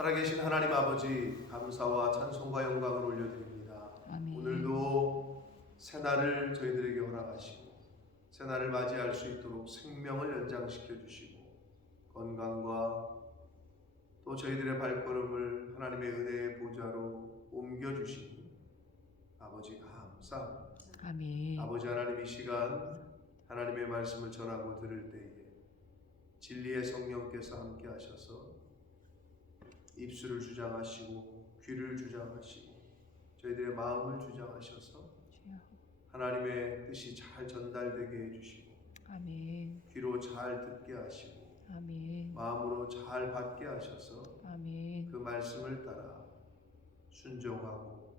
살아계신 하나님 아버지, 감사와 찬송과 영광을 올려드립니다. 아멘. 오늘도 새날을 저희들에게 허락하시고 새날을 맞이할 수 있도록 생명을 연장시켜 주시고 건강과 또 저희들의 발걸음을 하나님의 은혜의 보좌로 옮겨주시니 아버지 감사합니다. 아멘. 아버지 하나님, 이 시간 하나님의 말씀을 전하고 들을 때에 진리의 성령께서 함께 하셔서 입술을 주장하시고 귀를 주장하시고 저희들의 마음을 주장하셔서 하나님의 뜻이 잘 전달되게 해주시고 아멘. 귀로 잘 듣게 하시고 아멘. 마음으로 잘 받게 하셔서 아멘. 그 말씀을 따라 순종하고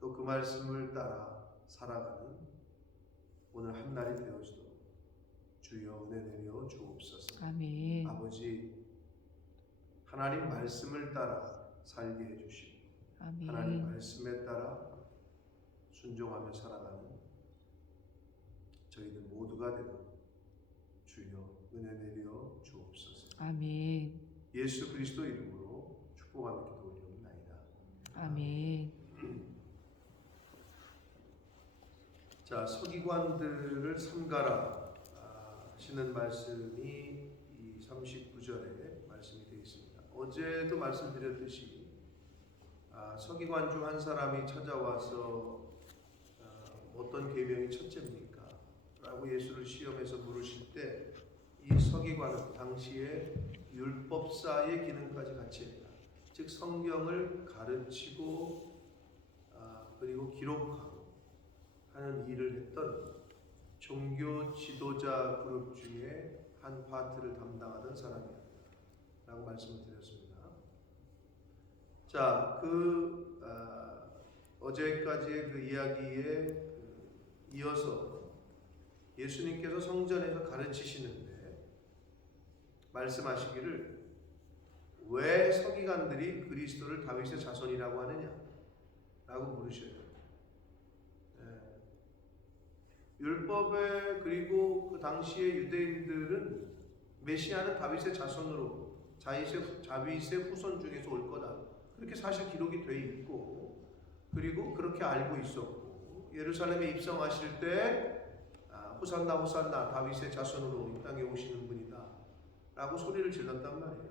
또 그 말씀을 따라 살아가는 오늘 한 날이 되어지도록 주여 은혜 내려 주옵소서. 아멘. 아버지, 하나님 말씀을 따라 살게 해주시고 아멘. 하나님 말씀에 따라 순종하며 살아가는 저희들 모두가 되도록 주여 은혜 내려 주옵소서. 아멘. 예수 그리스도 이름으로 축복하며 기도 올리옵나이다. 아멘. 자, 서기관들을 삼가라 하시는 말씀이 이 39절에 말씀이 되어 있습니다. 어제도 말씀드렸듯이 서기관 중 한 사람이 찾아와서 어떤 계명이 첫째입니까? 라고 예수를 시험해서 물으실 때 이 서기관은 당시에 율법사의 기능까지 같이 했다. 즉 성경을 가르치고 그리고 기록하고 하는 일을 했던 종교 지도자 그룹 중에 한 파트를 담당하던 사람이었다 라고 말씀을 드렸습니다. 자, 어제까지의 그 이야기에 이어서 예수님께서 성전에서 가르치시는데 말씀하시기를 왜 서기관들이 그리스도를 다윗의 자손이라고 하느냐 라고 물으셔요. 율법에 그리고 그 당시의 유대인들은 메시아는 다윗의 자손으로 다윗의 후손 중에서 올 거다, 그렇게 사실 기록이 돼 있고 그리고 그렇게 알고 있었고 예루살렘에 입성하실 때 호산나 호산나 다윗의 자손으로 이 땅에 오시는 분이다 라고 소리를 질렀단 말이에요.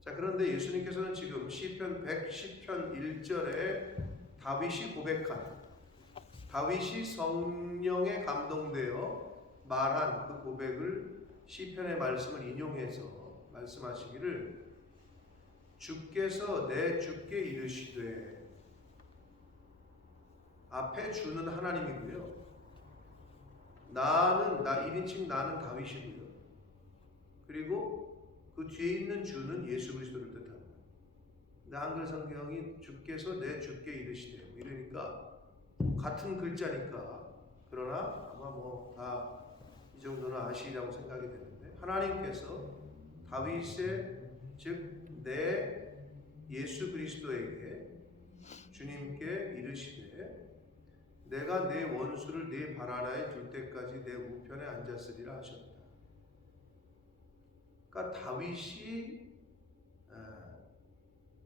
자, 그런데 예수님께서는 지금 시편 110편 1절에 다윗이 고백한, 다윗이 성령에 감동되어 말한 그 고백을 시편의 말씀을 인용해서 말씀하시기를 주께서 내 주께 이르시되, 앞에 주는 하나님이고요. 나는 1인칭 나는 다윗이고요. 그리고 그 뒤에 있는 주는 예수 그리스도를 뜻합니다. 근데 한글 성경이 주께서 내 주께 이르시되 이러니까 같은 글자니까, 그러나 아마 뭐 다 이 정도는 아시리라고 생각이 되는데, 하나님께서 다윗의 즉 내 예수 그리스도에게 주님께 이르시되 내가 내 원수를 네 발 아래에 둘 때까지 내 우편에 앉았으리라 하셨다. 그러니까 다윗이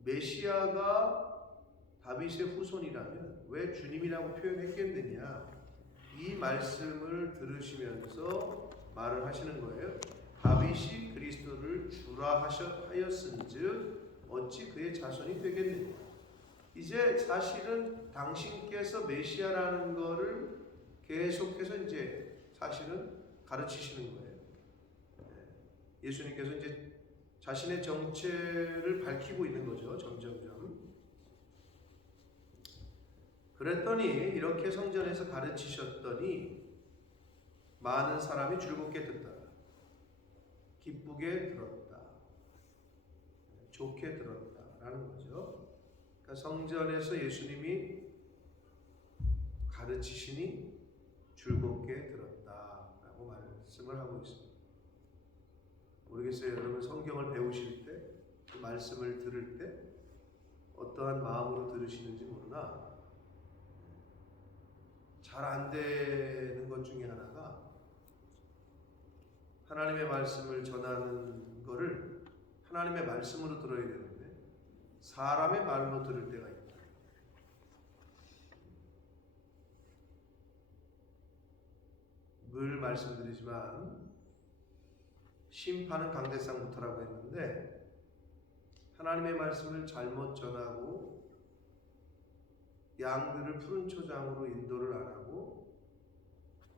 메시아가 다윗의 후손이라면 왜 주님이라고 표현했겠느냐, 이 말씀을 들으시면서 말을 하시는 거예요. 다윗이 그리스도를 주라 하였은즉 어찌 그의 자손이 되겠느냐. 이제 사실은 당신께서 메시아라는 거를 계속해서 이제 사실은 가르치시는 거예요. 예수님께서 이제 자신의 정체를 밝히고 있는 거죠, 점점점. 그랬더니 이렇게 성전에서 가르치셨더니 많은 사람이 즐겁게 듣더라, 기쁘게 들었다, 좋게 들었다라는 거죠. 그러니까 성전에서 예수님이 가르치시니 즐겁게 들었다라고 말씀을 하고 있습니다. 모르겠어요, 여러분 성경을 배우실 때, 그 말씀을 들을 때 어떠한 마음으로 들으시는지 모르나 잘 안 되는 것 중에 하나가 하나님의 말씀을 전하는 거를 하나님의 말씀으로 들어야 되는데 사람의 말로 들을 때가 있다. 늘 말씀드리지만 심판은 강대상부터라고 했는데 하나님의 말씀을 잘못 전하고 양들을 푸른 초장으로 인도를 안 하고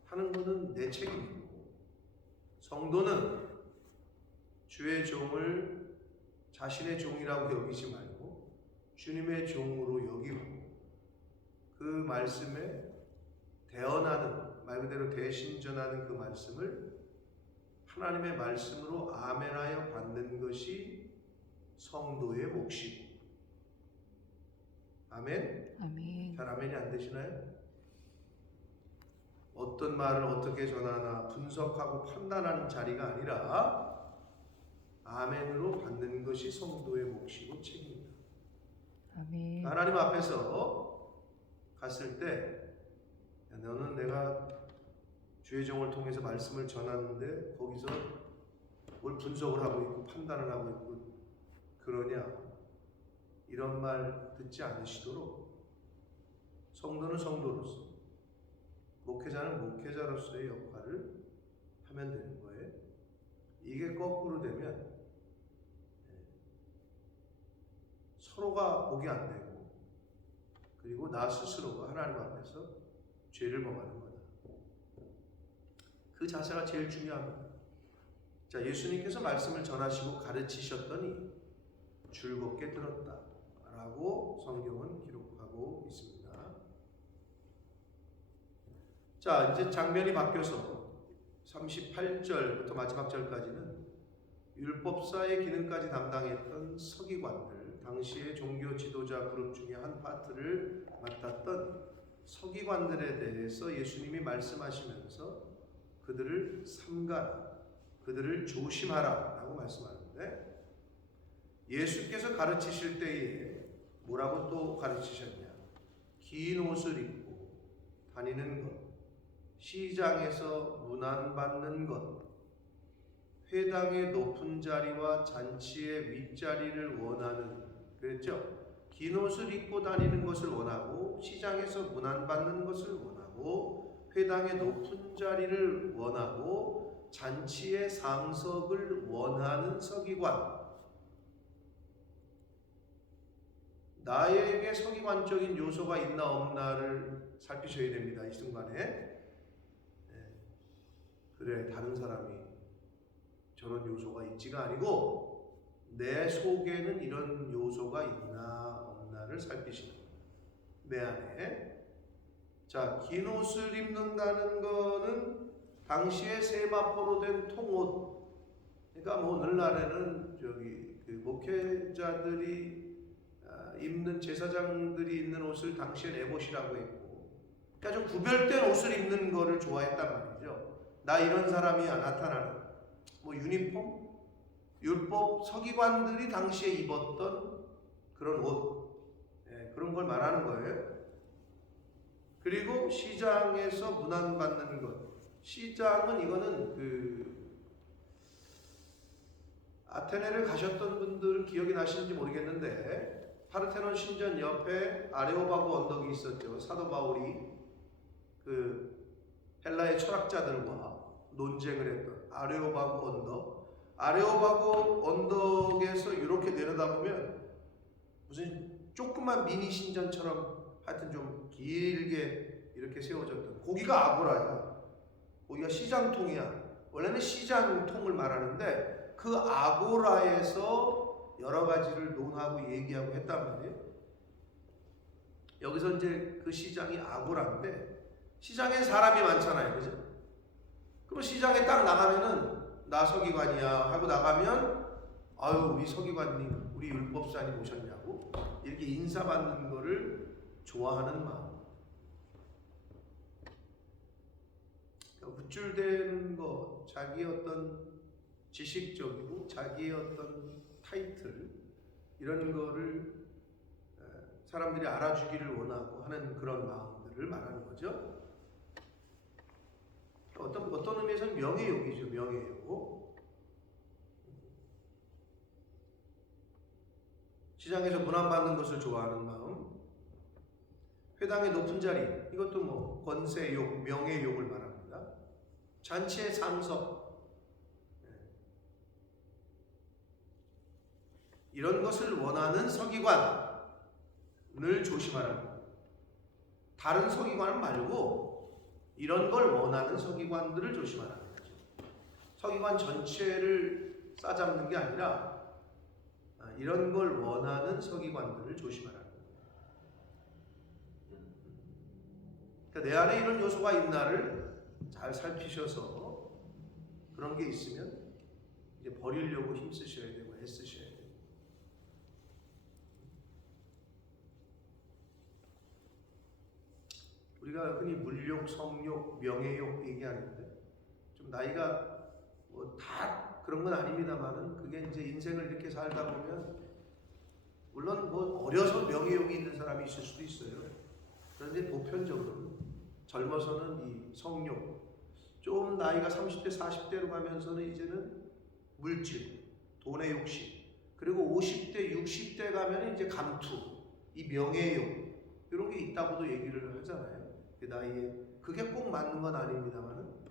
하는 것은 내 책임이고, 성도는 주의 종을 자신의 종이라고 여기지 말고 주님의 종으로 여기고 그 말씀에 대언하는, 말 그대로 대신전하는 그 말씀을 하나님의 말씀으로 아멘하여 받는 것이 성도의 몫이고. 아멘? 아멘. 잘 아멘이 안 되시나요? 어떤 말을 어떻게 전하나 분석하고 판단하는 자리가 아니라 아멘으로 받는 것이 성도의 몫이고 책임입니다. 아멘. 하나님 앞에서 갔을 때 너는 내가 주의 종을 통해서 말씀을 전하는데 거기서 뭘 분석을 하고 있고 판단을 하고 있고 그러냐, 이런 말 듣지 않으시도록 성도는 성도로서, 목회자는 목회자로서의 역할을 하면 되는 거예요. 이게 거꾸로 되면 서로가 복이 안 되고, 그리고 나 스스로가 하나님 앞에서 죄를 범하는 거다. 그 자세가 제일 중요합니다. 자, 예수님께서 말씀을 전하시고 가르치셨더니 즐겁게 들었다 라고 성경은 기록하고 있습니다. 자, 이제 장면이 바뀌어서 38절부터 마지막 절까지는 율법사의 기능까지 담당했던 서기관들, 당시의 종교 지도자 그룹 중에 한 파트를 맡았던 서기관들에 대해서 예수님이 말씀하시면서 그들을 삼가라, 그들을 조심하라 라고 말씀하는데, 예수께서 가르치실 때에 뭐라고 또 가르치셨냐? 긴 옷을 입고 다니는 것, 시장에서 문안받는 것, 회당의 높은 자리와 잔치의 윗자리를 원하는, 그랬죠? 긴 옷을 입고 다니는 것을 원하고, 시장에서 문안받는 것을 원하고, 회당의 높은 자리를 원하고, 잔치의 상석을 원하는 서기관. 나에게 서기관적인 요소가 있나 없나를 살피셔야 됩니다. 이 순간에. 그래, 다른 사람이 저런 요소가 있지가 아니고 내 속에는 이런 요소가 있나 없나를 살피시는 거예요. 내 안에. 자, 긴 옷을 입는다는 거는 당시에 세마포로 된 통옷. 그러니까 뭐 오늘날에는 그 목회자들이 입는, 제사장들이 입는 옷을 당시엔 에봇이라고 했고, 그러니까 좀 구별된 옷을 입는 거를 좋아했단 말이죠. 나 이런 사람이야 나타나는 뭐 유니폼, 율법 서기관들이 당시에 입었던 그런 옷, 그런 걸 말하는 거예요. 그리고 시장에서 문안받는 것. 시장은 이거는 아테네를 가셨던 분들 기억이 나시는지 모르겠는데, 파르테논 신전 옆에 아레오바고 언덕이 있었죠. 사도 바울이 헬라의 철학자들과 논쟁을 했던 아레오바고 언덕. 아레오바고 언덕에서 이렇게 내려다보면 무슨 조그만 미니 신전처럼 하여튼 좀 길게 이렇게 세워졌던, 거기가 아고라야. 거기가 시장통이야. 원래는 시장통을 말하는데 그 아고라에서 여러 가지를 논하고 얘기하고 했단 말이에요. 여기서 이제 그 시장이 아고라인데, 시장에 사람이 많잖아요, 그죠? 그럼 시장에 딱 나가면은 나 서기관이야 하고 나가면, 아유 우리 서기관님, 우리 율법사님 오셨냐고 이렇게 인사받는 거를 좋아하는 마음. 그러니까 우쭐대는 거, 자기의 어떤 지식적이고 자기의 어떤 타이틀, 이런 거를 사람들이 알아주기를 원하고 하는 그런 마음들을 말하는 거죠. 어떤 의미에서는 명예욕이죠. 명예욕. 시장에서 문안받는 것을 좋아하는 마음, 회당의 높은 자리, 이것도 뭐 권세욕, 명예욕을 말합니다. 잔치의 상석, 이런 것을 원하는 서기관을 조심하라는 거예요. 다른 서기관 말고 이런 걸 원하는 서기관들을 조심하라는 거죠. 서기관 전체를 싸잡는 게 아니라 이런 걸 원하는 서기관들을 조심하라는 거예요. 그러니까 내 안에 이런 요소가 있나를 잘 살피셔서 그런 게 있으면 이제 버리려고 힘쓰셔야 되고 애쓰셔야 돼요. 우리가 흔히 물욕, 성욕, 명예욕 얘기하는데 좀 나이가 뭐 다 그런 건 아닙니다만은 그게 이제 인생을 이렇게 살다 보면 물론 뭐 어려서 명예욕이 있는 사람이 있을 수도 있어요. 그런데 보편적으로는 젊어서는 이 성욕, 좀 나이가 30대, 40대로 가면서는 이제는 물질, 돈의 욕심, 그리고 50대, 60대 가면 이제 감투, 이 명예욕 이런 게 있다고도 얘기를 하잖아요. 그 나이에 그게 꼭 맞는 건 아닙니다만은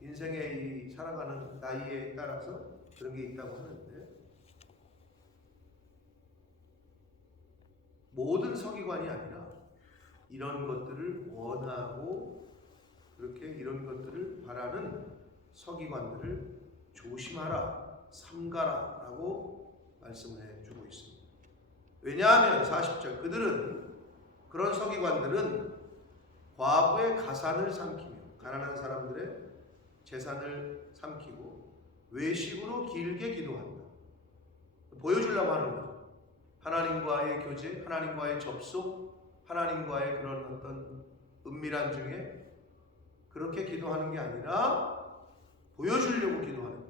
인생의 이 살아가는 나이에 따라서 그런 게 있다고 하는데 모든 서기관이 아니라 이런 것들을 원하고 그렇게 이런 것들을 바라는 서기관들을 조심하라, 삼가라 라고 말씀을 해주고 있습니다. 왜냐하면 40절 그런 서기관들은 과부의 가산을 삼키며 가난한 사람들의 재산을 삼키고 외식으로 길게 기도한다. 보여주려고 하는 거죠. 하나님과의 교제, 하나님과의 접속, 하나님과의 그런 어떤 은밀한 중에 그렇게 기도하는 게 아니라 보여주려고 기도하는 거.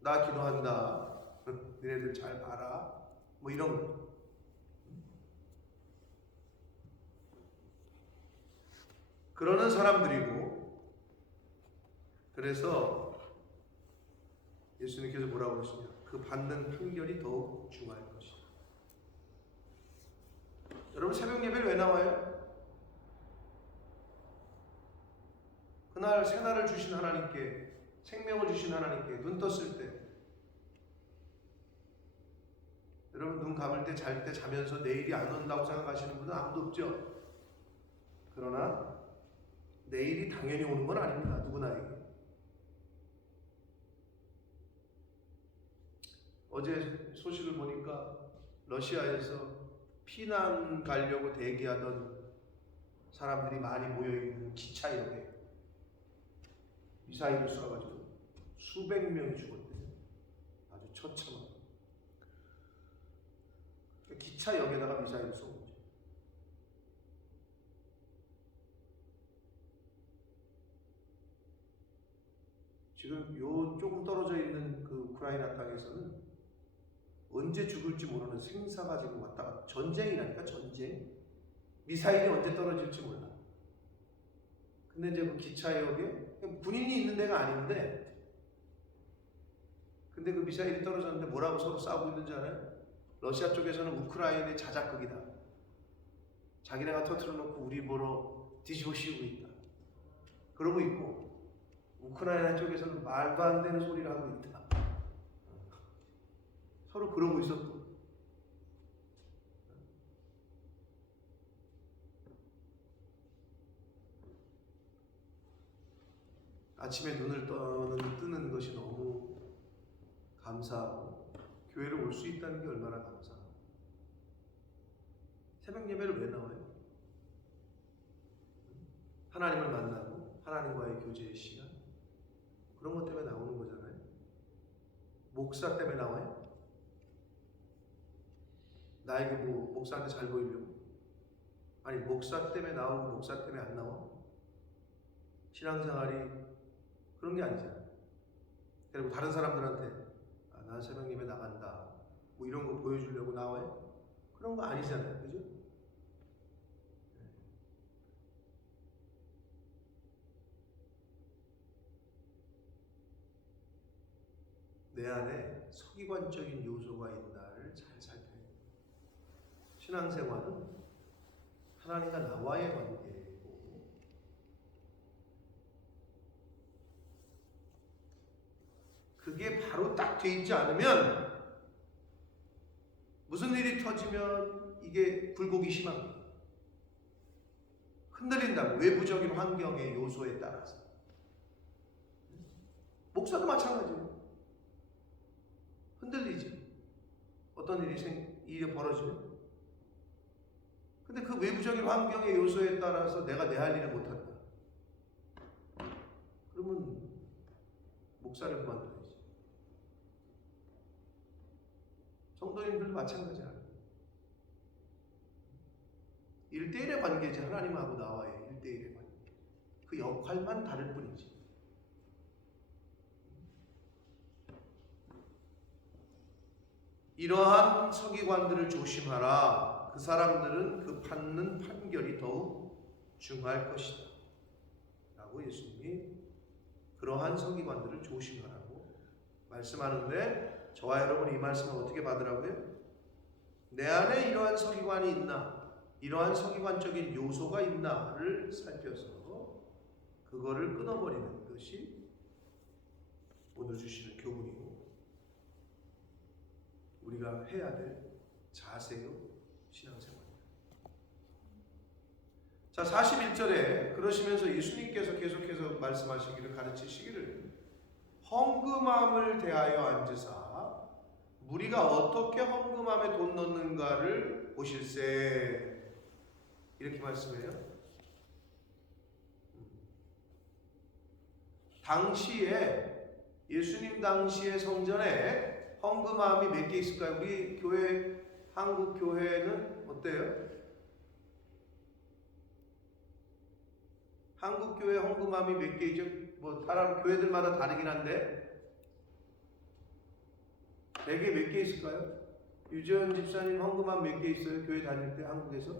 나 기도한다. 너네들 잘 봐라. 뭐 이런 거. 그러는 사람들이고 그래서 예수님께서 뭐라고 그러시냐? 그 받는 판결이 더욱 중요할 것이다. 여러분 새벽 예배를 왜 나와요? 그날 새날을 주신 하나님께, 생명을 주신 하나님께 눈 떴을 때 여러분 눈 감을 때, 잘 때, 자면서 내일이 안 온다고 생각하시는 분은 아무도 없죠. 그러나 내일이 당연히 오는 건 아닙니다. 누구나에게. 어제 소식을 보니까 러시아에서 피난 가려고 대기하던 사람들이 많이 모여있는 기차역에 미사일을 쏴가지고 수백 명이 죽었대요. 아주 처참한. 기차역에다가 미사일을 쏜 거죠. 지금 요 조금 떨어져 있는 그 우크라이나 땅에서는 언제 죽을지 모르는 생사가 지금 왔다 갔다. 전쟁이라니까, 전쟁. 미사일이 언제 떨어질지 몰라. 근데 이제 그 기차역에 군인이 있는 데가 아닌데, 근데 그 미사일이 떨어졌는데 뭐라고 서로 싸우고 있는지 알아요? 러시아 쪽에서는 우크라이나의 자작극이다. 자기네가 터뜨려 놓고 우리 보러 뒤집어 씌우고 있다. 그러고 있고, 우크라이나 쪽에서는 말도 안 되는 소리를 하고 있다. 서로 그러고 있었고. 아침에 눈을 뜨는 것이 너무 감사하고 교회를 올 수 있다는 게 얼마나 감사하고. 새벽 예배를 왜 나와요? 하나님을 만나고 하나님과의 교제의 시간, 그런 것 때문에 나오는 거잖아요. 목사 때문에 나와요? 나에게 뭐 목사한테 잘 보이려고? 아니 목사 때문에 나오고 목사 때문에 안 나와? 신앙생활이 그런 게 아니잖아요. 그리고 다른 사람들한테 난 새벽 예배 나간다 뭐 이런 거 보여주려고 나와요? 그런 거 아니잖아요. 그죠? 내 안에 서기관적인 요소가 있나를 잘 살펴야 돼요. 신앙생활은 하나님과 나와의 관계이고 그게 바로 딱 돼 있지 않으면 무슨 일이 터지면 이게 굴곡이 심합니다. 흔들린다고, 외부적인 환경의 요소에 따라서. 목사도 마찬가지예요. 흔들리지. 어떤 일이 벌어지면. 근데 그 외부적인 환경의 요소에 따라서 내가 내 할 일을 못한다. 그러면 목사를 그만둬야지. 성도님들도 마찬가지야. 1대1의 관계지. 하나님하고 나와의 1대1의 관계. 그 역할만 다를 뿐이지. 이러한 서기관들을 조심하라. 그 사람들은 그 받는 판결이 더욱 중할 것이다 라고 예수님이 그러한 서기관들을 조심하라고 말씀하는데, 저와 여러분이 이 말씀을 어떻게 받으라고요? 내 안에 이러한 서기관이 있나, 이러한 서기관적인 요소가 있나를 살펴서 그거를 끊어버리는 것이 오늘 주시는 교훈이고 우리가 해야 될 자세요, 신앙생활입니다. 자, 41절에 그러시면서 예수님께서 계속해서 말씀하시기를, 가르치시기를, 헌금함을 대하여 앉으사 무리가 어떻게 헌금함에 돈 넣는가를 보실세, 이렇게 말씀해요. 당시에, 예수님 당시의 성전에 헌금함이 몇 개 있을까요? 우리 교회, 한국 교회는 어때요? 한국 교회 헌금함이 몇 개 있죠? 뭐 다른 교회들마다 다르긴 한데 대개 몇 개 있을까요? 유재현 집사님 헌금함 몇 개 있어요? 교회 다닐 때 한국에서?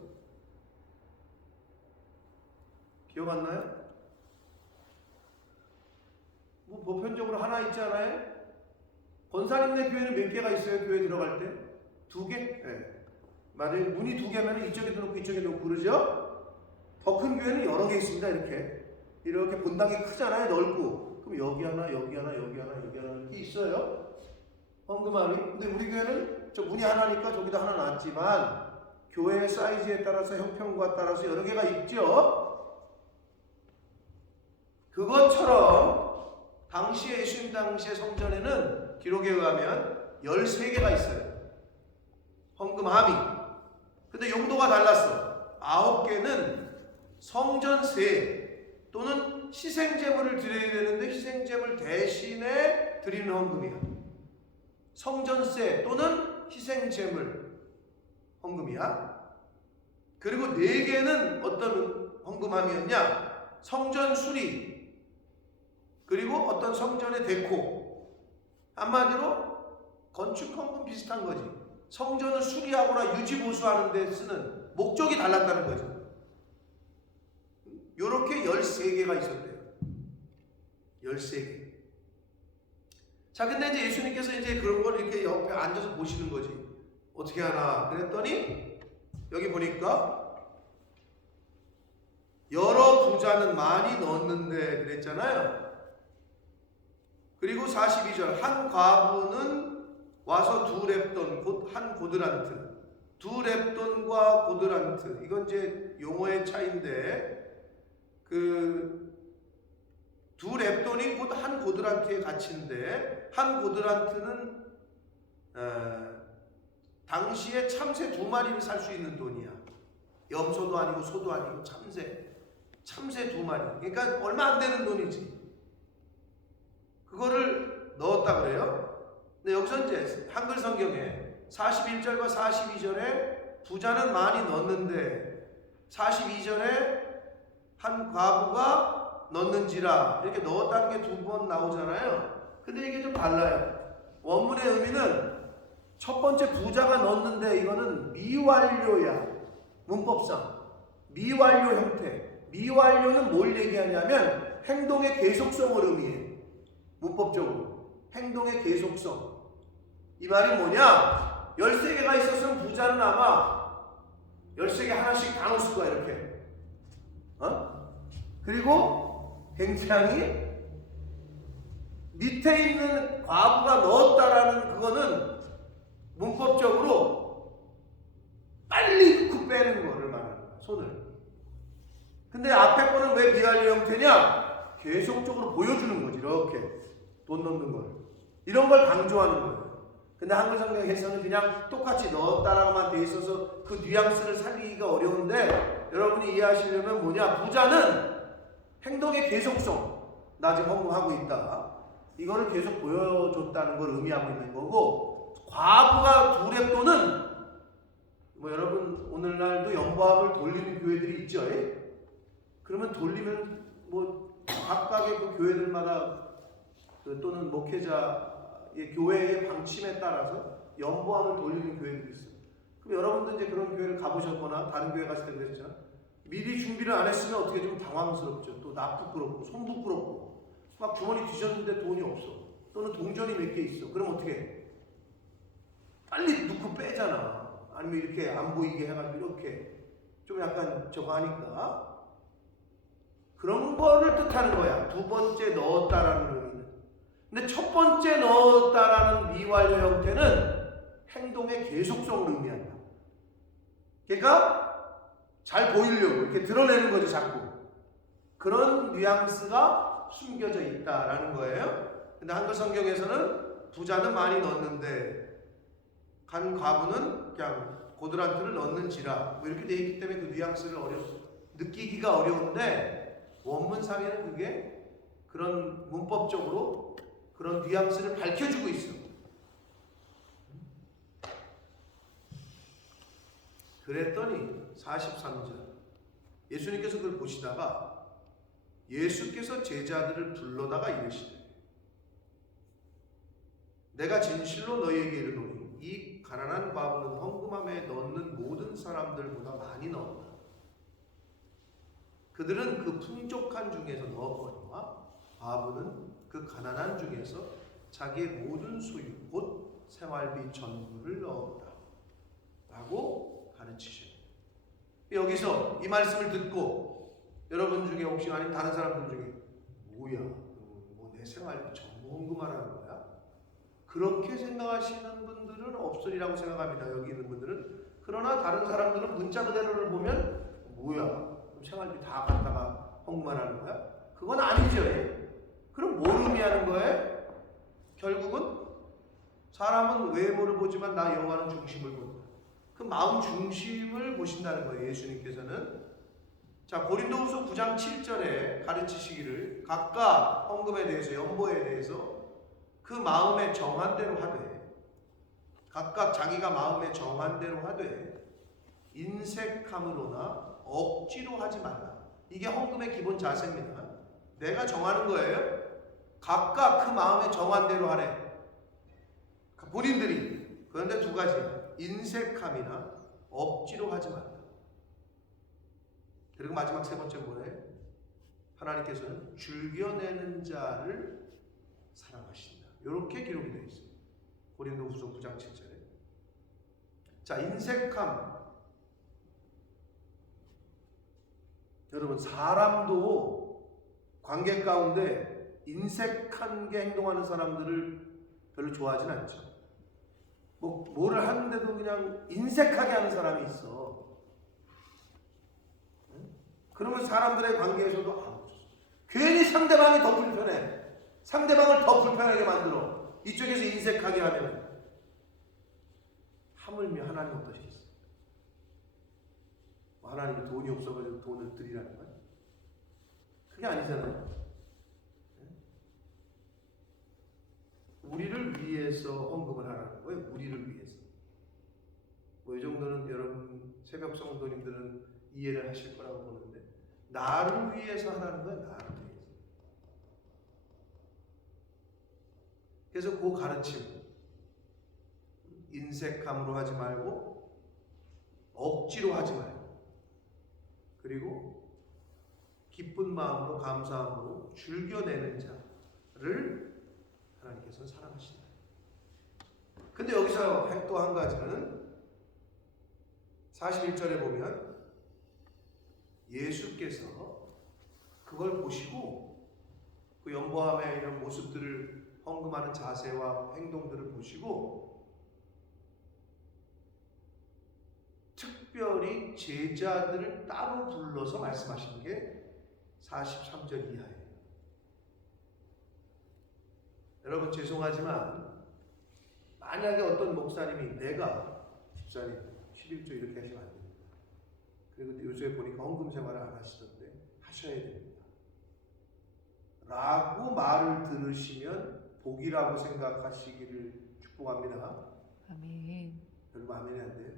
기억 안 나요? 뭐 보편적으로 하나 있지 않아요? 권사님네 교회는 몇 개가 있어요? 교회 들어갈 때? 2개? 네. 만약에 문이 2개면 이쪽에 놓고 이쪽에 놓고 그러죠? 더 큰 교회는 여러 개 있습니다. 이렇게 본당이 크잖아요. 넓고. 그럼 여기 하나, 여기 하나, 여기 하나, 여기 하나 이렇게 있어요. 헌금함이. 근데 우리 교회는 저 문이 하나니까 저기다 하나 놨지만 교회의 사이즈에 따라서, 형평과 따라서 여러 개가 있죠. 그것처럼 당시에, 예수님 당시의 성전에는 기록에 의하면 13개가 있어요. 헌금함이. 근데 용도가 달랐어. 9개는 성전세 또는 희생제물을 드려야 되는데 희생제물 대신에 드리는 헌금이야. 성전세 또는 희생제물 헌금이야. 그리고 4개는 어떤 헌금함이었냐? 성전 수리, 그리고 어떤 성전의 데코. 한마디로 건축 헌금 비슷한 거지. 성전을 수리하거나 유지 보수하는 데 쓰는 목적이 달랐다는 거죠. 요렇게 13개가 있었대요. 13개. 자, 근데 이제 예수님께서 이제 그런 걸 이렇게 옆에 앉아서 보시는 거지. 어떻게 하나? 그랬더니 여기 보니까 여러 부자는 많이 넣었는데 그랬잖아요. 그리고 42절, 한 과부는 와서 2렙돈, 곧 한 고드란트. 2렙돈과 고드란트. 이건 이제 용어의 차이인데, 2렙돈이 곧 한 고드란트의 가치인데, 한 고드란트는 당시에 참새 2마리를 살 수 있는 돈이야. 염소도 아니고 소도 아니고 참새 2마리. 그러니까 얼마 안 되는 돈이지. 그거를 넣었다 그래요. 근데 여기서 이제 한글 성경에 41절과 42절에 부자는 많이 넣었는데 42절에 한 과부가 넣는지라 이렇게 넣었다는 게 2번 나오잖아요. 근데 이게 좀 달라요. 원문의 의미는 첫 번째 부자가 넣었는데 이거는 미완료야. 문법상 미완료 형태. 미완료는 뭘 얘기하냐면 행동의 계속성을 의미해. 문법적으로 행동의 계속성. 이 말이 뭐냐? 13개가 있었으면 부자는 아마 13개 하나씩 다 넣었을 거야, 이렇게. 그리고 굉장히 밑에 있는 과부가 넣었다라는 그거는 문법적으로 빨리 넣고 빼는 거를 말하는 거야, 손을. 근데 앞에 거는 왜 미완료 형태냐? 계속적으로 보여주는 거지, 이렇게 돈 넣는 걸. 이런 걸 강조하는 거예요. 근데 한글 성경에서는 그냥 똑같이 넣었다라고만 돼 있어서 그 뉘앙스를 살리기가 어려운데, 여러분이 이해하시려면 뭐냐? 부자는 행동의 계속성, 나 지금 헌금하고 있다, 이거를 계속 보여줬다는 걸 의미하고 있는 거고, 과부가 두렵도는 뭐 여러분 오늘날도 연보합을 돌리는 교회들이 있죠. 그러면 돌리면 뭐 각각의 그 교회들마다 또는 목회자의 교회의 방침에 따라서 연보합을 돌리는 교회들이 있어요. 그럼 여러분도 이제 그런 교회를 가보셨거나 다른 교회 갔을 때 그랬잖아. 미리 준비를 안 했으면 어떻게 좀 당황스럽죠. 또 나 부끄럽고 손 부끄럽고 막 주머니 뒤졌는데 돈이 없어. 또는 동전이 몇 개 있어. 그럼 어떻게 해? 빨리 넣고 빼잖아. 아니면 이렇게 안 보이게 해가지고 이렇게 좀 약간 저거 하니까 그런 거를 뜻하는 거야. 두 번째 넣었다라는 의미는. 근데 첫 번째 넣었다라는 미완료 형태는 행동의 계속성을 의미한다. 그러니까 잘 보이려고 이렇게 드러내는 거지, 자꾸. 그런 뉘앙스가 숨겨져 있다라는 거예요. 근데 한글 성경에서는 부자는 많이 넣었는데 간 과부는 그냥 고드란트를 넣는지라, 뭐 이렇게 돼 있기 때문에 그 뉘앙스를 느끼기가 어려운데, 원문상에는 그게 그런 문법적으로 그런 뉘앙스를 밝혀주고 있어. 그랬더니 43절 예수님께서 그걸 보시다가 예수께서 제자들을 불러다가 이르시되, 내가 진실로 너희에게 이르노니 이 가난한 과부는 헌금함에 넣는 모든 사람들보다 많이 넣었다. 그들은 그 풍족한 중에서 넣었거니와 과부는 그 가난한 중에서 자기의 모든 소유 곧 생활비 전부를 넣었다 라고 가르치십니다. 여기서 이 말씀을 듣고 여러분 중에 혹시 아니면 다른 사람들 중에 뭐야, 뭐 내 생활비 전부 헌금하라는 거야? 그렇게 생각하시는 분들은 없으리라고 생각합니다. 여기 있는 분들은. 그러나 다른 사람들은 문자 그대로를 보면 뭐야, 생활비 다 갖다가 헌금하라는 거야? 그건 아니죠. 그럼 뭘 의미하는 거예요? 결국은 사람은 외모를 보지만 나 여호와는 중심을 본다. 그 마음 중심을 보신다는 거예요, 예수님께서는. 자, 고린도후서 9장 7절에 가르치시기를 각각 헌금에 대해서, 연보에 대해서 그 마음에 정한 대로 하되, 각각 자기가 마음에 정한 대로 하되 인색함으로나 억지로 하지 말라. 이게 헌금의 기본 자세입니다. 내가 정하는 거예요. 각각 그 마음에 정한 대로 하래. 본인들이. 그런데 두 가지야. 인색함이나 억지로 하지 말라. 그리고 마지막 세 번째 뭐예요? 하나님께서는 즐겨내는 자를 사랑하신다. 이렇게 기록이 되어 있어요. 고린도후서 9장 7절에. 자, 인색함. 여러분, 사람도 관계 가운데 인색하게 행동하는 사람들을 별로 좋아하진 않죠. 뭐를 하는데도 그냥 인색하게 하는 사람이 있어. 그러면 사람들의 관계에서도 괜히 상대방이 더 불편해. 상대방을 더 불편하게 만들어. 이쪽에서 인색하게 하면 하물며 하나님 어떠시겠어요? 하나님이 돈이 없어가지고 돈을 드리라는 거야? 그게 아니잖아요. 우리를 위해서 헌금을 하라는 거예요. 우리를 위해서. 뭐 이 정도는 여러분 새벽 성도님들은 이해를 하실 거라고 보는데, 나를 위해서 하라는 거예요. 나를 위해서. 그래서 그 가르침, 인색함으로 하지 말고 억지로 하지 말고, 그리고 기쁜 마음으로 감사함으로 즐겨내는 자를 하나님께서는 사랑하신다. 근데 여기서 또 한 가지는 41절에 보면 예수께서 그걸 보시고 그 연보함의 이런 모습들을 헌금하는 자세와 행동들을 보시고 특별히 제자들을 따로 불러서 말씀하시는 게 43절 이하예요. 여러분 죄송하지만 만약에 어떤 목사님이 내가 집사님 11조 이렇게 하시면 안 됩니다. 그리고 요새 보니까 헌금 생활을 안 하시던데 하셔야 됩니다. 라고 말을 들으시면 복이라고 생각하시기를 축복합니다. 아멘. 여러분 아멘이 안 돼요?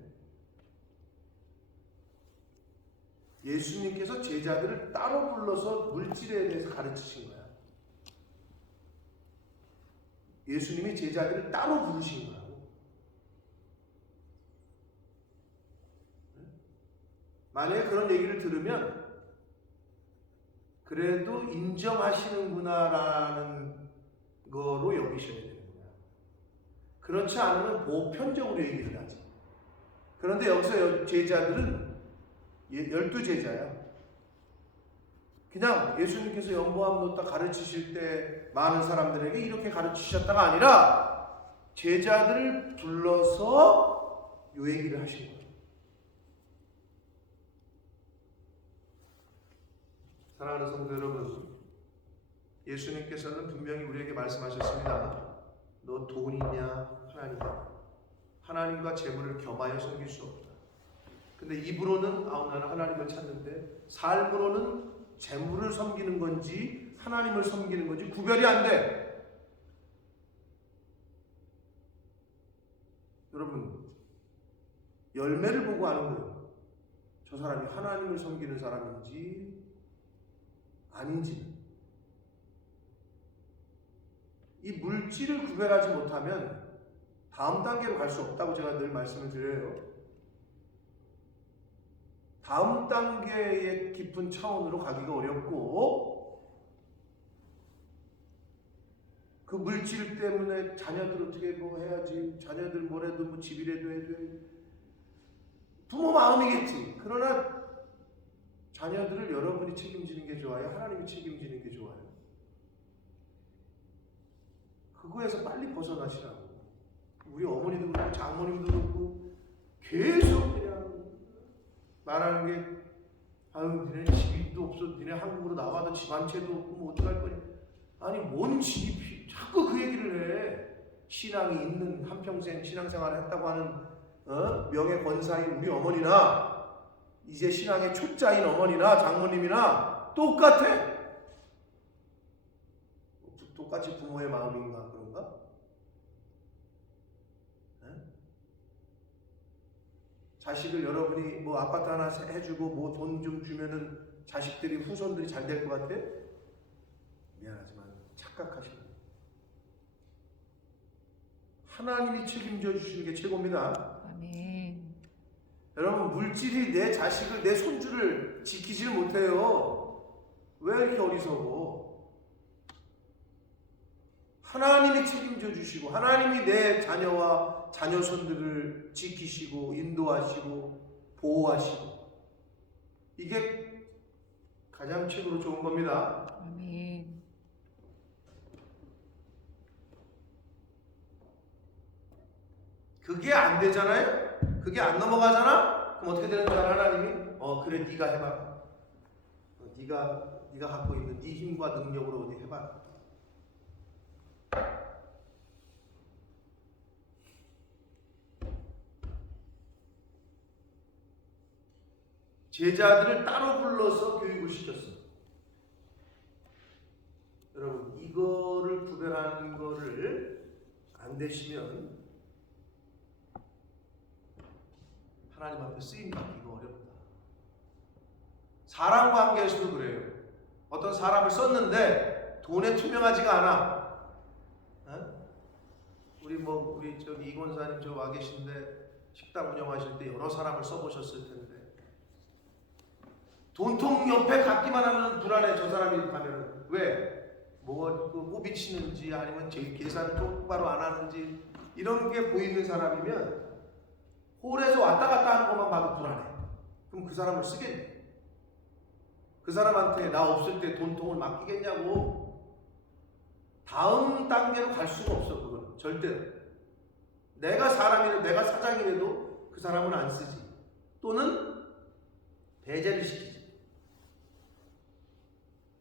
예수님께서 제자들을 따로 불러서 물질에 대해서 가르치신 거야. 예수님이 제자들을 따로 부르신 거라고. 만약에 그런 얘기를 들으면 그래도 인정하시는구나라는 거로 여기셔야 되는 거야. 그렇지 않으면 보편적으로 얘기를 하지. 그런데 여기서 제자들은 12제자야. 그냥 예수님께서 연보함 놓다 가르치실 때 많은 사람들에게 이렇게 가르치셨다가 아니라 제자들을 불러서 요 얘기를 하신 거예요. 사랑하는 성도 여러분, 예수님께서는 분명히 우리에게 말씀하셨습니다. 너 돈 있냐? 하나님과 재물을 겸하여 섬길 수 없다. 근데 입으로는 나는 하나님을 찾는데 삶으로는 재물을 섬기는 건지 하나님을 섬기는 건지 구별이 안 돼. 여러분 열매를 보고 아는 거예요. 저 사람이 하나님을 섬기는 사람인지 아닌지. 이 물질을 구별하지 못하면 다음 단계로 갈 수 없다고 제가 늘 말씀을 드려요. 다음 단계의 깊은 차원으로 가기가 어렵고 그 물질 때문에 자녀들 어떻게 뭐 해야지, 자녀들 뭐래도 뭐 집이라도 해줘야 부모 마음이겠지. 그러나 자녀들을 여러분이 책임지는 게 좋아요? 하나님이 책임지는 게 좋아요? 그거에서 빨리 벗어나시라고. 우리 어머니도 그렇고 장모님도 그렇고 계속 그냥 말하는 게 아유 니네 집도 없어, 니네 한국으로 나와도 집 한 채도 없고 뭐 어떡할 거냐. 아니 뭔 집이 자꾸 그 얘기를 해. 신앙이 있는 한평생 신앙생활을 했다고 하는 명예 권사인 우리 어머니나 이제 신앙의 초짜인 어머니나 장모님이나 똑같아. 똑같이 부모의 마음인가 그런가? 자식을 여러분이 뭐 아파트 하나 해주고 뭐 돈 좀 주면은 자식들이 후손들이 잘 될 것 같아? 미안하지만 착각하시는 거예요. 하나님이 책임져 주시는 게 최고입니다. 아멘. 여러분 물질이 내 자식을 내 손주를 지키질 못해요. 왜 이렇게 어리석어? 하나님이 책임져 주시고 하나님이 내 자녀와 자녀손들을 지키시고 인도하시고 보호하시고 이게 가장 최고로 좋은 겁니다. 아멘. 그게 안 되잖아요? 그게 안 넘어가잖아? 그럼 어떻게 되는 줄 알아? 하나님이? 그래 네가 해봐. 네가 갖고 있는 네 힘과 능력으로 어디 해봐. 제자들을 따로 불러서 교육을 시켰어. 여러분 이거를 구별하는 거를 안 되시면 하나님 앞에 쓰임 받기가 어렵다. 사람 관계에서도 그래요. 어떤 사람을 썼는데 돈에 투명하지가 않아. 우리 저기 이권사님 저 와 계신데 식당 운영하실 때 여러 사람을 써보셨을 텐데 돈통 옆에 갖기만 하면 불안해. 저 사람이 가면 왜? 뭐 미치는지 아니면 제 계산 똑바로 안 하는지 이런 게 보이는 사람이면 홀에서 왔다 갔다 하는 것만 봐도 불안해. 그럼 그 사람을 쓰겠니? 그 사람한테 나 없을 때 돈통을 맡기겠냐고. 다음 단계로 갈 수가 없어. 그거는 절대로. 내가 사람이라도 내가 사장이라도 그 사람은 안 쓰지. 또는 배제를 시키지.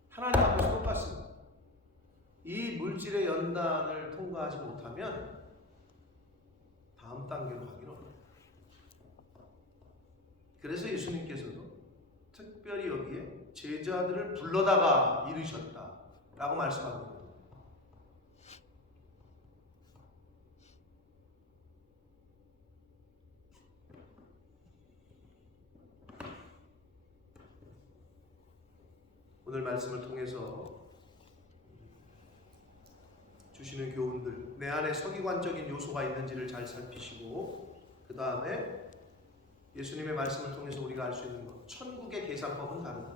하나님 앞에서 똑같습니다. 이 물질의 연단을 통과하지 못하면 다음 단계로 가기는 어려워요. 그래서 예수님께서도 특별히 여기에 제자들을 불러다가 이르셨다라고 말씀합니다. 오늘 말씀을 통해서 주시는 교훈들, 내 안에 서기관적인 요소가 있는지를 잘 살피시고, 그 다음에 예수님의 말씀을 통해서 우리가 알 수 있는 것, 천국의 계산법은 다르다.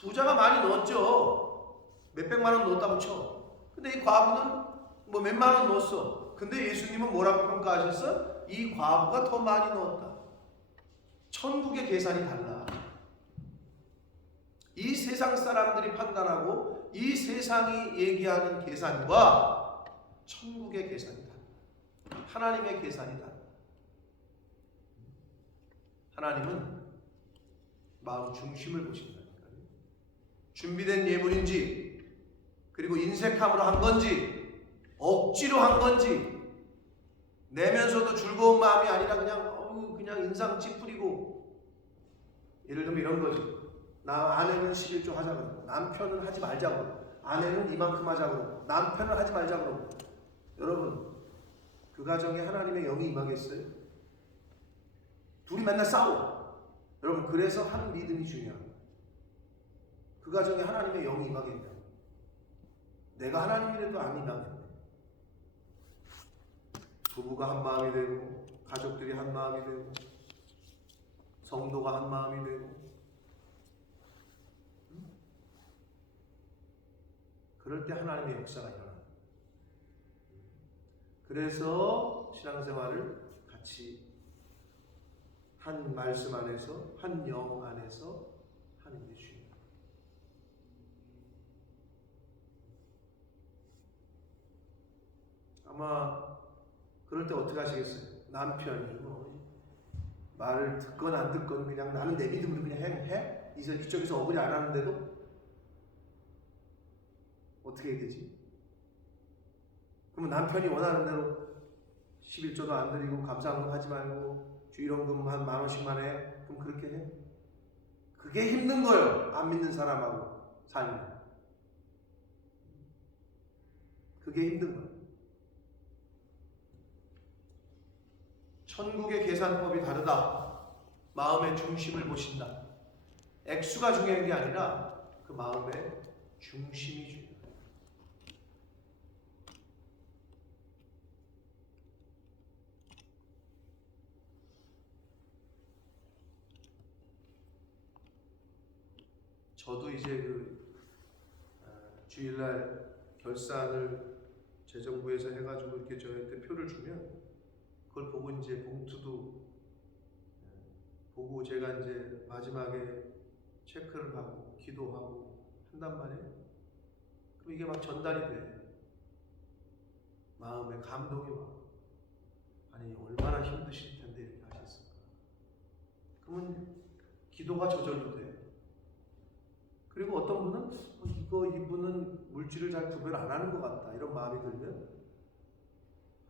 부자가 많이 넣었죠. 몇백만 원 넣었다고 쳐. 근데 이 과부는 뭐 몇만 원 넣었어. 근데 예수님은 뭐라고 평가하셨어? 이 과부가 더 많이 넣었다. 천국의 계산이 달라. 이 세상 사람들이 판단하고 이 세상이 얘기하는 계산과 천국의 계산이 달라. 하나님의 계산이 달라. 하나님은 마음 중심을 보신다니까요. 준비된 예물인지, 그리고 인색함으로 한 건지, 억지로 한 건지, 내면서도 즐거운 마음이 아니라 그냥 인상 찌푸리고, 예를 들면 이런 거지. 나 아내는 11조 하자 그러고, 남편은 하지 말자 그러고, 아내는 이만큼 하자 그러고, 남편은 하지 말자 그러고. 여러분, 그 가정에 하나님의 영이 임하겠어요? 둘이 맨날 싸워. 여러분, 그래서 하는 믿음이 중요합니다. 그 가정에 하나님의 영이 임하겠냐? 내가 하나님이라도 안 임하겠네. 부부가 한 마음이 되고, 가족들이 한 마음이 되고, 성도가 한 마음이 되고, 그럴 때 하나님의 역사가 일어나요. 그래서 신앙생활을 같이 한 말씀 안에서, 한 영 안에서 하는 게 중요해요. 아마 그럴 때 어떻게 하시겠어요? 남편이 말을 듣건 안 듣건 그냥 나는 내 믿음으로 그냥 해? 이쪽에서 억울히 안 하는데도 어떻게 해야 되지? 그러면 남편이 원하는 대로 11조도 안 드리고 감사헌금 하지 말고 주일원금 한 10,000원씩만 해? 그럼 그렇게 해? 그게 힘든 거예요. 안 믿는 사람하고 살면. 그게 힘든 거예요. 천국의 계산법이 다르다. 마음의 중심을 보신다. 액수가 중요한 게 아니라 그 마음의 중심이 중요해요. 저도 이제 주일날 결산을 재정부에서 해가지고 이렇게 저한테 표를 주면 그걸 보고 이제 봉투도 보고 제가 이제 마지막에 체크를 하고 기도하고 한단 말이에요. 그럼 이게 막 전달이 돼. 마음에 감동이 와. 아니 얼마나 힘드실 텐데 이렇게 하셨을까. 그러면 기도가 저절로 돼. 그리고 어떤 분은 이분은 물질을 잘 구별 안 하는 것 같다 이런 마음이 들면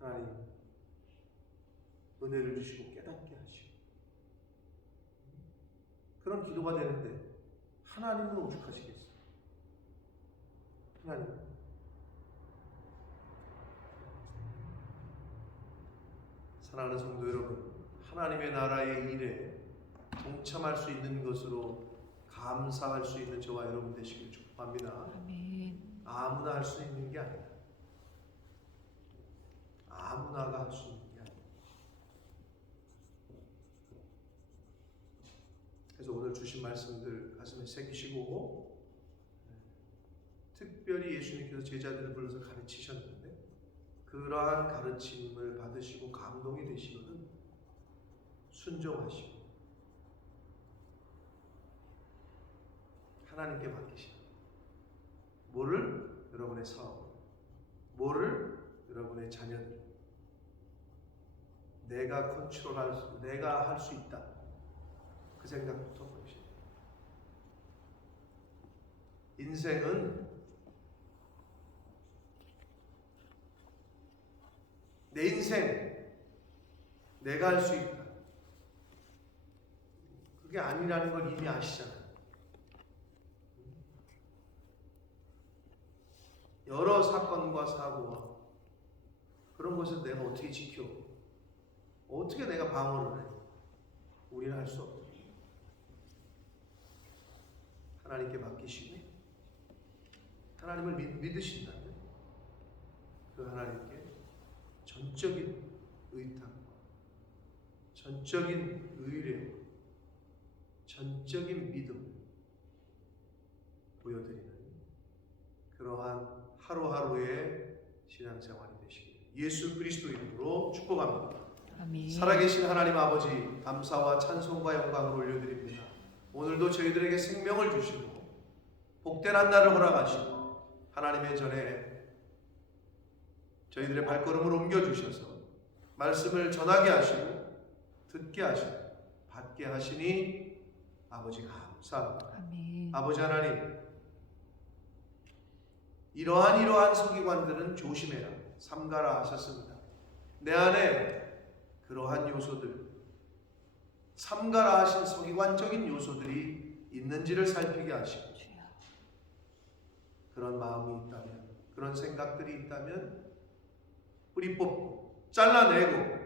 하나님 은혜를 주시고 깨닫게 하시고 그런 기도가 되는데 하나님은 오죽하시겠어요? 하나님 사랑하는 성도 여러분, 하나님의 나라의 일에 동참할 수 있는 것으로 감사할 수 있는 저와 여러분 되시길 축복합니다. 아멘. 아무나 할 수 있는 게 아니다. 아무나가 할 수 있는 게 아니다. 그래서 오늘 주신 말씀들 가슴에 새기시고 특별히 예수님께서 제자들을 불러서 가르치셨는데 그러한 가르침을 받으시고 감동이 되시거든 순종하시고 하나님께 맡기시라. 뭐를? 여러분의 사업, 뭐를? 여러분의 자녀들. 내가 컨트롤할 수, 내가 할 수 있다. 그 생각부터 보시죠. 인생은 내 인생 내가 할 수 있다. 그게 아니라는 걸 이미 아시잖아요. 여러 사건과 사고와 그런 것을 내가 어떻게 지켜? 어떻게 내가 방어를 해? 우리는 할 수 없죠. 하나님께 맡기시고 하나님을 믿으신다면 그 하나님께 전적인 의탁, 전적인 의뢰, 전적인 믿음 보여드리는 그러한 하루하루의 신앙생활이 되시길 예수 그리스도 이름으로 축복합니다. 아멘. 살아계신 하나님 아버지, 감사와 찬송과 영광을 올려드립니다. 오늘도 저희들에게 생명을 주시고 복된 한 날을 허락하시고 하나님의 전에 저희들의 발걸음을 옮겨주셔서 말씀을 전하게 하시고 듣게 하시고 받게 하시니 아버지 감사합니다. 아멘. 아버지 하나님, 이러한 서기관들은 조심해라, 삼가라 하셨습니다. 내 안에 그러한 요소들, 삼가라 하신 서기관적인 요소들이 있는지를 살피게 하시고 그런 마음이 있다면, 그런 생각들이 있다면 뿌리 뽑고 잘라내고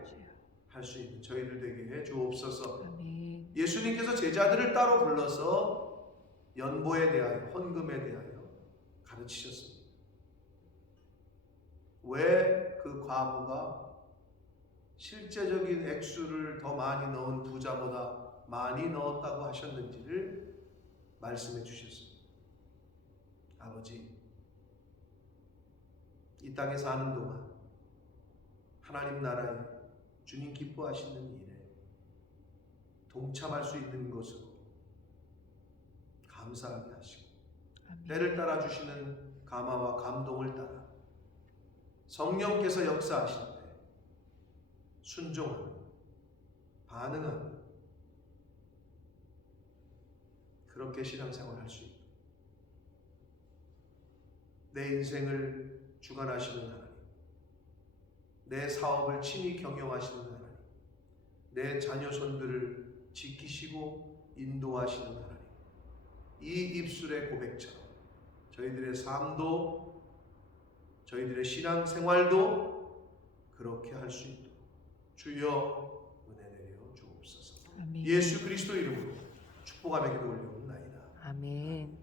할 수 있는 저희들 되게 해 주옵소서. 아멘. 예수님께서 제자들을 따로 불러서 연보에 대하여, 헌금에 대하여 가르치셨습니다. 왜 그 과부가 실제적인 액수를 더 많이 넣은 부자보다 많이 넣었다고 하셨는지를 말씀해 주셨습니다. 아버지, 이 땅에 사는 동안 하나님 나라에 주님 기뻐하시는 일에 동참할 수 있는 것으로 감사하게 하시고 아멘. 때를 따라 주시는 감화와 감동을 따라 성령께서 역사하실 때 순종하는, 반응하는 그렇게 신앙생활 할 수 있고 내 인생을 주관하시는 하나님, 내 사업을 친히 경영하시는 하나님, 내 자녀손들을 지키시고 인도하시는 하나님, 이 입술의 고백처럼 저희들의 삶도 저희들의 신앙생활도 그렇게 할 수 있도록 주여 은혜 내려 주옵소서. 아멘. 예수 그리스도 이름으로 축복하며 기도 올려옵나이다. 아멘.